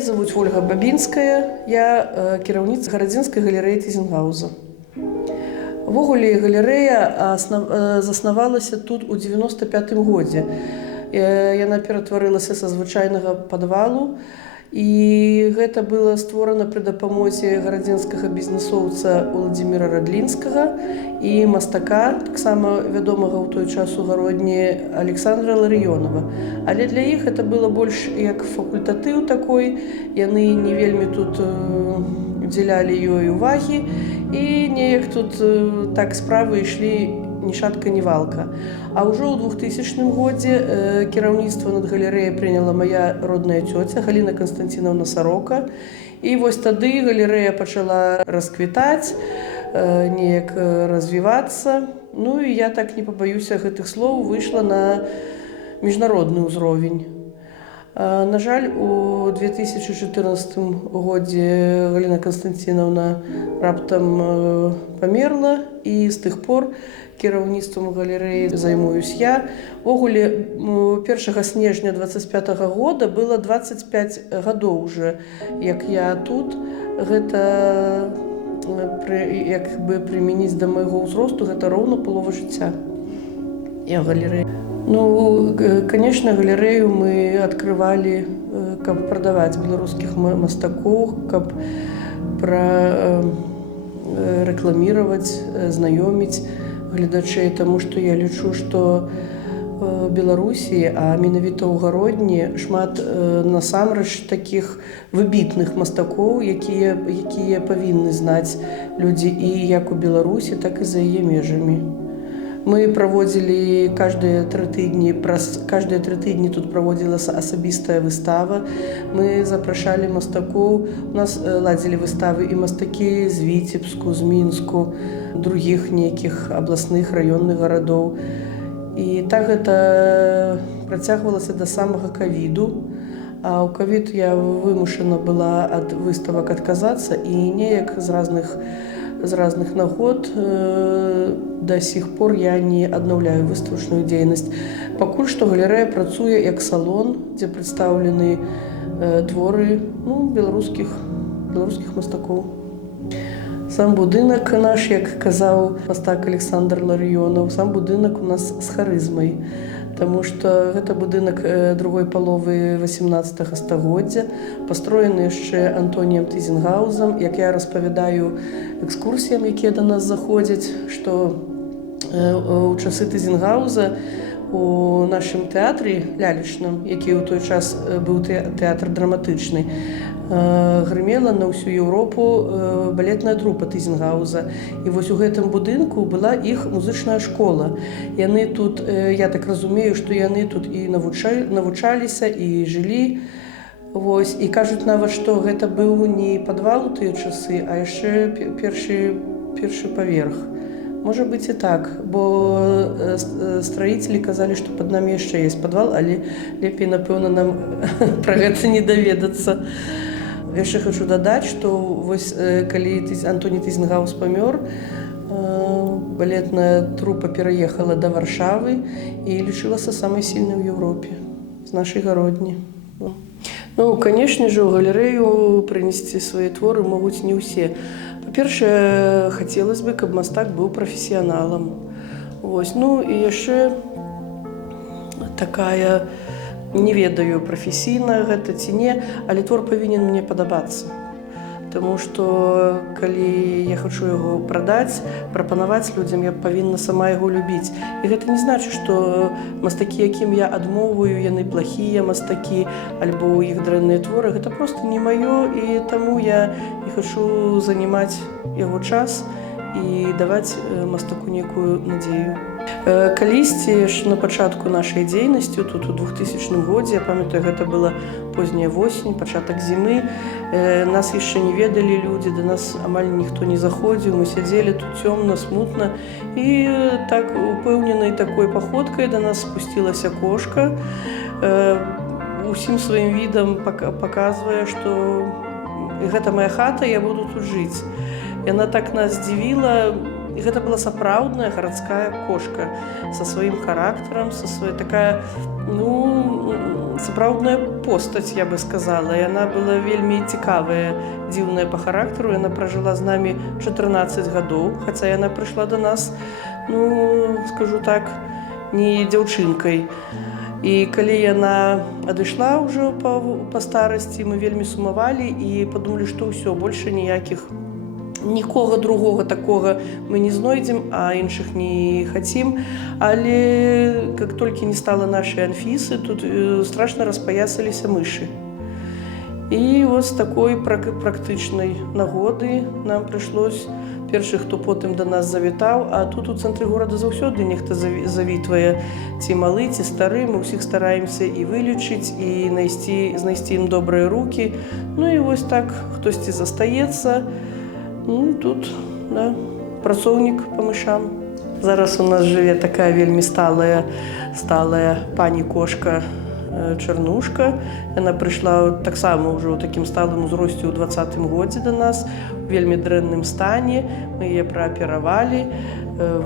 Зовут Ольга Бабінская, я кіраўніца гарадзінскай галерэі Тызенгаўза. Увогуле галерэя заснавалася тут у 95-м годзе. Яна ператварылася са звычайнага падвалу, і гэта было створана пры дапамозе гарадзінскага бізнесоўца Уладзіміра Радлінскага і мастака, таксама вядомага ў той час у Гародні Александра Ларыёнова. Але для іх гэта было больш як факультатыў такой, яны не вельмі тут удзялялі ёй увагі, і неяк тут так справы ішлі ні шатка, ні валка. А ўжо ў 2000 годзе кіраўніцтва над галерэяй прыняла моя родная цёця Галіна Канстанціновна Сарока. І вось тады галерэя пачала расквітаць, неяк развівацца. Ну і я так не пабаюся гэтых слоў, выйшла на міжнародны ўзровень. На жаль, у 2014 годзе Галіна Канстанціновна раптам памерла, і з тых пор кіраўніцтвам галерэі займаюсь я. Увогуле, 1 снежня 25-го года было 25 гадоў уже, як я тут. Гэта, як бы прымяніць да майго ўзросту, гэта роўна палова жыцця. Я галерэя. Ну, конечно, галерэю мы адкрывалі, каб прадаваць беларускіх мастакоў, каб рэкламіраваць, знаёміць гледачэй, таму што я лічу, што Беларусі, а менавіта ў Гародні, шмат насамрэч такіх выбітных мастакоў, якія павінны знаць людзі і як у Беларусі, так і за яе межамі. Мы праводзілі каждыя 3 тыдні, праз каждыя 3 тыдні тут праводзілася асабістая выстава. Мы запрашалі мастакоў, у нас ладзілі выставы і мастакі з Віцебску, з Мінску, другіх нейкіх абласных раённых гарадоў. І так гэта працягвалася да самага ковіду. А ў ковід я вымушана была ад выставак адказацца, і неяк з разных нагод да сих пор я не аднаўляю выставачную дзейнасць. Пакуль што галерэя працуе як салон, дзе прадстаўлены творы беларускіх мастакоў. Сам будынак наш, як казаў мастак Александр Ларыёнов, сам будынак у нас з харызмай, таму што гэта будынак другой паловы 18 стагоддзя, пастроены яшчэ Антоніем Тызенгаўзам. Як я распавядаю экскурсіям, якія да нас заходзяць, што у часы Тызенгаўза у нашым тэатры лялечным, які ў той час быў тэатр драматычны, грымела на ўсю Еўропу балетная трупа Тызенгаўза. І вось у гэтым будынку была іх музычная школа. Яны тут, я так разумею, што яны тут і навучаліся, і жылі. Вось. І кажуць нават, што гэта быў не падвал у тыя часы, а яшчэ першы паверх. Можа быць і так, бо строителі казалі, што пад намі яшчэ ёсць падвал, але лепей, напэўна, нам пра гэта не даведацца. Яшчэ хочу дадаць, што вось калі Антоні Тызенгаўз памёр, балетная трупа пераехала да Варшавы і лічылася самай сильнай у Еўропе, з нашай Гародні. Ну, канешне ж, у галерэю прынесці свае творы могуць не ўсе. Па-першае, хацелася бы, каб мастак быў прафесіяналам. Вось. Ну і яшчэ такая, не ведаю, прафесійна гэта ці не, але твор павінен мне падабацца. Таму што калі я хачу яго прадаць, прапанаваць людзям, я павінна сама яго любіць. І гэта не значыць, што мастакі, якім я адмоўваю, яны плахія мастакі, альбо ў іх дрэнныя творы, гэта проста не маё, і таму я не хачу занімаць яго час і даваць мастаку нейкую надзею. Калісьці на пачатку нашай дзейнасці, тут у 2000 годзе, я памятаю, гэта была позняя восень, пачатак зімы, нас яшчэ не ведалі людзі, да нас амаль ніхто не заходзіў, мы сядзелі тут цёмна, смутна, і так упэўненай такой паходкай да нас спусцілася кошка, усім сваім відам паказвае, што гэта моя хата, я буду тут жыць. Яна так нас здзівіла, І гэта была сапраўдная гарадская кошка са сваім характарам, са сваёй такая, сапраўдная постаць, я бы сказала. Яна была вельмі цікавая, дзіўная па характару. Яна пражыла з намі 14 гадоў, хаця яна прыйшла да нас, скажу так, не дзяўчынкай. І калі яна адышла ўжо па старасці, мы вельмі сумавалі і падумалі, што ўсё, больше нікога другога такога мы не знойдзем, а іншых не хацім. Але як толькі не стала нашай Анфісы, тут страшна распаясаліся мышы. І вось такой практычнай нагоды нам прыйшлось. Першы, хто потым да нас завітаў, а тут у цэнтры горада заўсёды нехта завітвае, ці малы, ці стары. Мы ўсіх стараемся і вылечыць, і знайсці ім добрыя рукі. І вось так хтосьці застаецца. Тут працоўнік па мышам. Зараз у нас жыве такая вельмі сталая пані-кошка Чарнушка. Яна прыйшла таксама ўжо ў такім сталым узросце ў 20-м годзе да нас, у вельмі дрэнным стане. Мы яе прааперавалі,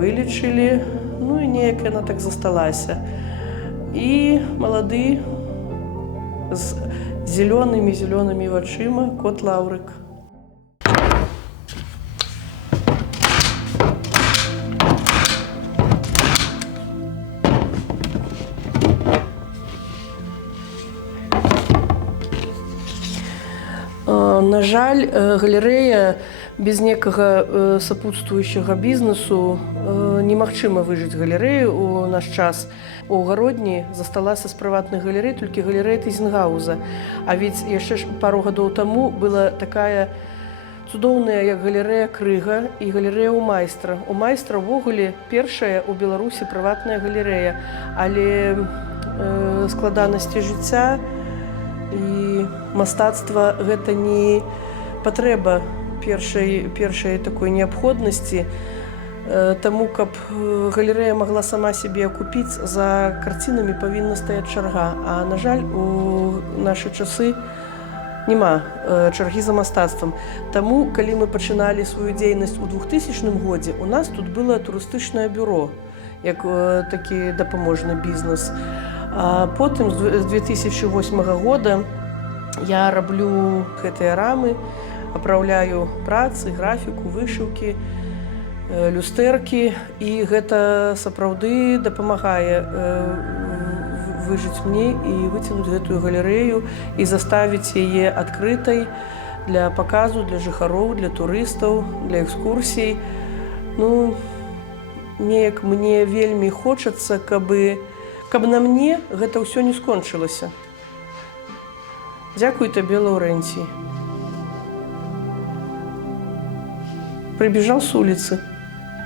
вылечылі, і неяк яна так засталася. І малады з зялёнымі вачыма кот Лаўрык. На жаль, галерэя без некага сапутствуючага бізнесу немагчыма выжыць галерэю ў наш час. У Гародні засталася з прыватных галерэй толькі галерэя Тызенгауза. А ведь яшчэ пару гадоў таму была такая цудоўная, як галерэя Крыга і галерэя ў майстра. У майстра ўвогуле першая ў Беларусі прыватная галерэя, але складанасці жыцця і мастацтва гэта не патрэба першай такой неабходнасці. Таму, каб галерэя магла сама сябе акупіць, за карцінамі павінна стаяць чарга. А, на жаль, у нашы часы няма чаргі за мастацтвам. Таму, калі мы пачыналі сваю дзейнасць у 2000 годзе, у нас тут было турыстычнае бюро, як такі дапаможны бізнес. А потым, з 2008 года, я раблю гэтыя рамы, апраўляю працы, графіку, вышыўкі, люстэркі, і гэта сапраўды дапамагае выжыць мне і выцягнуць гэтую галерэю і заставіць яе адкрытай для паказу, для жыхароў, для турыстаў, для экскурсій. Неяк мне вельмі хочацца, каб на мне гэта ўсё не скончылася. Дзякуй табе, Лаўрэнцій. Прибежал с улицы,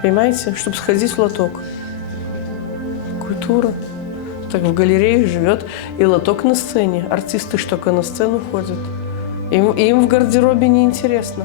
понимаете, чтобы сходить в лоток. Культура. Так в галерее живет, и лоток на сцене. Артисты что-то на сцену ходят. Им в гардеробе неинтересно.